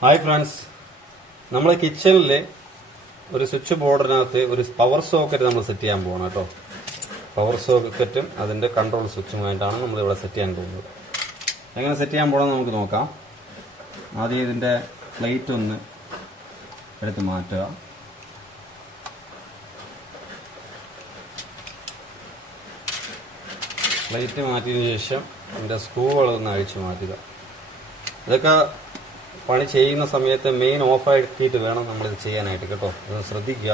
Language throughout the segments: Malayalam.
Hi friends. നമ്മൾ കിച്ചണിൽ ഒരു സ്വിച്ച് ബോർഡിനകത്ത് ഒരു പവർ സോക്കറ്റ് നമ്മൾ സെറ്റ് ചെയ്യാൻ പോകണം കേട്ടോ. പവർ സോക്കറ്റും അതിന്റെ കൺട്രോൾ സ്വിച്ചുമായിട്ടാണ് നമ്മൾ ഇവിടെ സെറ്റ് ചെയ്യാൻ പോകുന്നത്. എങ്ങനെ സെറ്റ് ചെയ്യാൻ പോകണമെന്ന് നമുക്ക് നോക്കാം. ആദ്യം ഇതിന്റെ പ്ലേറ്റ് ഒന്ന് എടുത്ത് മാറ്റുക. പ്ലേറ്റ് മാറ്റിയതിനു ശേഷം ഇതിന്റെ സ്ക്രൂകളൊന്ന് അഴിച്ചു മാറ്റുക. ഇതൊക്കെ പണി ചെയ്യുന്ന സമയത്ത് മെയിൻ ഓഫ് ആക്കിയിട്ട് വേണം നമ്മൾ ഇത് ചെയ്യാനായിട്ട് കേട്ടോ. ഇത് ശ്രദ്ധിക്കുക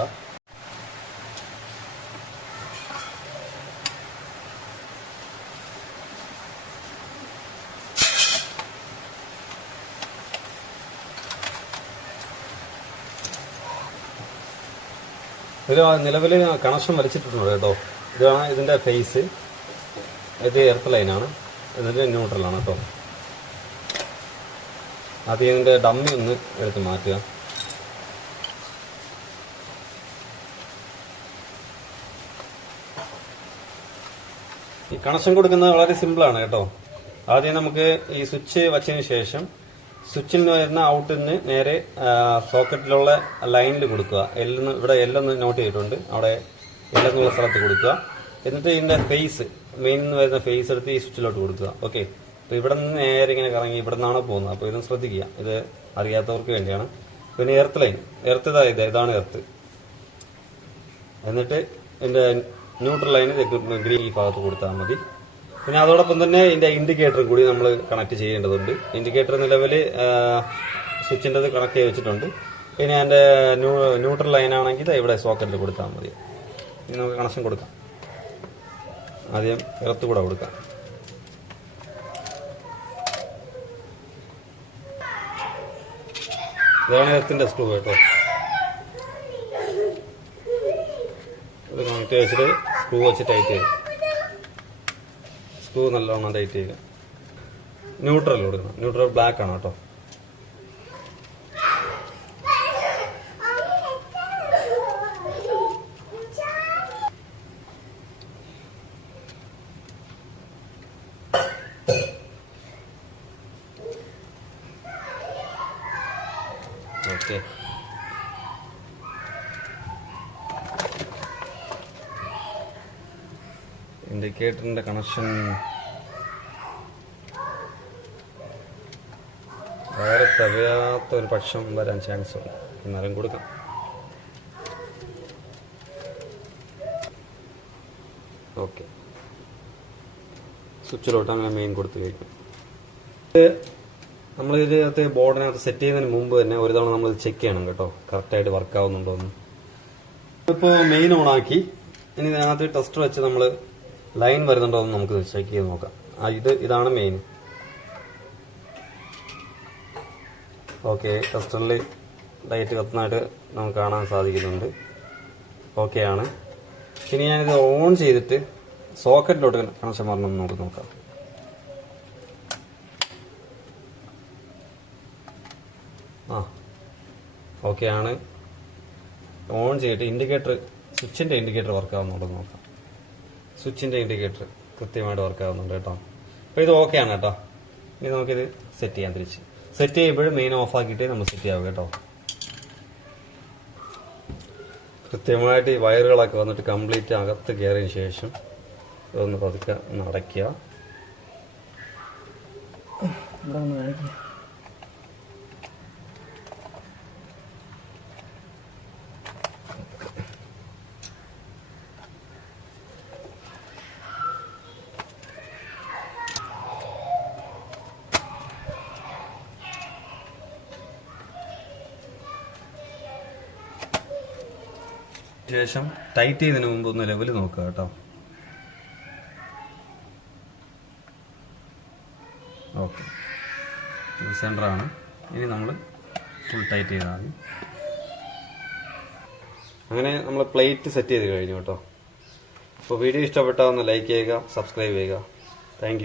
ഇതിൽ നിലവിൽ കണക്ഷൻ വലിച്ചിട്ടുണ്ട് കേട്ടോ. ഇതാണ് ഇതിന്റെ ഫേസ് ഇത് എർത്ത് ലൈനാണ് ഇതിന്റെ ന്യൂട്രലാണ് കേട്ടോ. ആദ്യം ഇതിന്റെ ഡമ്മി ഒന്ന് എടുത്ത് മാറ്റുക. ഈ കണക്ഷൻ കൊടുക്കുന്നത് വളരെ സിമ്പിളാണ് കേട്ടോ. ആദ്യം നമുക്ക് ഈ സ്വിച്ച് വച്ചതിന് ശേഷം സ്വിച്ചിൽ നിന്ന് വരുന്ന ഔട്ടിൽ നിന്ന് നേരെ സോക്കറ്റിലുള്ള ലൈനിൽ കൊടുക്കുക. എല്ലെന്ന് ഇവിടെ എല്ലൊന്ന് നോട്ട് ചെയ്തിട്ടുണ്ട്. അവിടെ എല്ലെന്നുള്ള സ്ഥലത്ത് കൊടുക്കുക. എന്നിട്ട് ഇതിന്റെ ഫേസ് മെയിനിൽ നിന്ന് വരുന്ന ഫേസ് എടുത്ത് ഈ സ്വിച്ചിലോട്ട് കൊടുക്കുക. ഓക്കെ അപ്പൊ ഇവിടെ നിന്ന് നേരെ ഇങ്ങനെ കറങ്ങി ഇവിടെ നിന്നാണ് പോകുന്നത്. അപ്പോൾ ഇതും ശ്രദ്ധിക്കുക. ഇത് അറിയാത്തവർക്ക് വേണ്ടിയാണ്. പിന്നെ എർത്ത് ലൈൻ എർത്ത് ഇതാ ഇത് ഇതാണ് എർത്ത് എന്നിട്ട് ഇതിന്റെ ന്യൂട്രൽ ലൈന് ഗ്രീൻ ഈ ഭാഗത്ത് കൊടുത്താൽ മതി. പിന്നെ അതോടൊപ്പം തന്നെ ഇതിന്റെ ഇൻഡിക്കേറ്ററും കൂടി നമ്മൾ കണക്ട് ചെയ്യേണ്ടതുണ്ട്. ഇൻഡിക്കേറ്റർ നിലവിൽ സ്വിച്ചിന്റെ കണക്ട് ചെയ്ത് വെച്ചിട്ടുണ്ട്. പിന്നെ എന്റെ ന്യൂ ന്യൂട്രൽ ദാ ഇവിടെ സോക്കറ്റിൽ കൊടുത്താൽ മതി. നമുക്ക് കണക്ഷൻ കൊടുക്കാം. ആദ്യം ഇറത്ത് കൂടെ കൊടുക്കാം. ഇതാണ് എർത്തിന്റെ സ്ക്രൂ കേട്ടോ. ഇത് കണക്ട് വെച്ചിട്ട് വെച്ച് ടൈറ്റ് ചെയ്യും. സ്ക്രൂ നല്ലോണം ടൈറ്റ് ചെയ്യുക ന്യൂട്രൽ കൊടുക്കണം ന്യൂട്രൽ ബ്ലാക്ക് ആണ് കേട്ടോ. ഓക്കെ. ഇൻഡിക്കേറ്ററിന്റെ കണക്ഷൻ വേറെ തികയാത്ത ഒരു പക്ഷം വരാൻ ചാൻസ് ഉണ്ട്. എന്നാലും കൊടുക്കാം. ഓക്കെ സ്വിച്ചിലോട്ടാണ് ഞാൻ മെയിൻ കൊടുത്ത് കഴിക്കും. നമ്മൾ ഇതിനകത്ത് ബോർഡിനകത്ത് സെറ്റ് ചെയ്യുന്നതിന് മുമ്പ് തന്നെ ഒരു തവണ നമ്മൾ ചെക്ക് ചെയ്യണം കേട്ടോ. കറക്റ്റായിട്ട് വർക്ക് ആവുന്നുണ്ടോ എന്ന് ഇപ്പോൾ മെയിൻ ഓൺ ആക്കി. ഇനി ഇതിനകത്ത് ടെസ്റ്റർ വെച്ച് നമ്മൾ ലൈൻ വരുന്നുണ്ടോ എന്ന് നമുക്ക് ചെക്ക് ചെയ്ത് നോക്കാം. ഇത് ഇതാണ് മെയിൻ ഓക്കെ ടെസ്റ്ററിൽ ലൈറ്റ് കത്തുന്നതായിട്ട് നമുക്ക് കാണാൻ സാധിക്കുന്നുണ്ട്. ഓക്കെ ആണ്. ഇനി ഞാനിത് ഓൺ ചെയ്തിട്ട് സോക്കറ്റിലോട്ട് കണക്ഷൻ വരണം നമുക്ക് നോക്കാം. ആ ഓക്കെ ആണ്. ഓൺ ചെയ്തിട്ട് ഇൻഡിക്കേറ്റർ സ്വിച്ചിന്റെ ഇൻഡിക്കേറ്റർ വർക്ക് ആവുന്നുണ്ടോ നോക്കാം. സ്വിച്ചിന്റെ ഇൻഡിക്കേറ്റർ കൃത്യമായിട്ട് വർക്ക് ആവുന്നുണ്ട് കേട്ടോ. അപ്പോൾ ഇത് ഓക്കെ ആണ് കേട്ടോ. ഇനി നമുക്കിത് സെറ്റ് ചെയ്യാൻ തിരിച്ച്. സെറ്റ് ചെയ്യുമ്പോഴും മെയിൻ ഓഫ് ആക്കിയിട്ടേ നമ്മൾ സെറ്റ് ചെയ്യാവും കേട്ടോ. കൃത്യമായിട്ട് ഈ വയറുകളൊക്കെ വന്നിട്ട് കംപ്ലീറ്റ് അകത്ത് കയറിയതിന് ശേഷം ഇതൊന്ന് പതുക്കെ അടയ്ക്കുക. ഇവിടെ ഒന്ന് കാണിക്കുക ശേഷം ടൈറ്റ് ചെയ്യുന്നതിന് മുമ്പ് ഒന്ന് ലെവൽ നോക്കുക കേട്ടോ. ഓക്കെ. സെന്ററാണ് ഇനി നമ്മൾ ഫുൾ ടൈറ്റ് ചെയ്താൽ മതി. അങ്ങനെ നമ്മൾ പ്ലേറ്റ് സെറ്റ് ചെയ്ത് കഴിഞ്ഞു കേട്ടോ. അപ്പോൾ വീഡിയോ ഇഷ്ടപ്പെട്ടാൽ ഒന്ന് ലൈക്ക് ചെയ്യുക സബ്സ്ക്രൈബ് ചെയ്യുക. താങ്ക്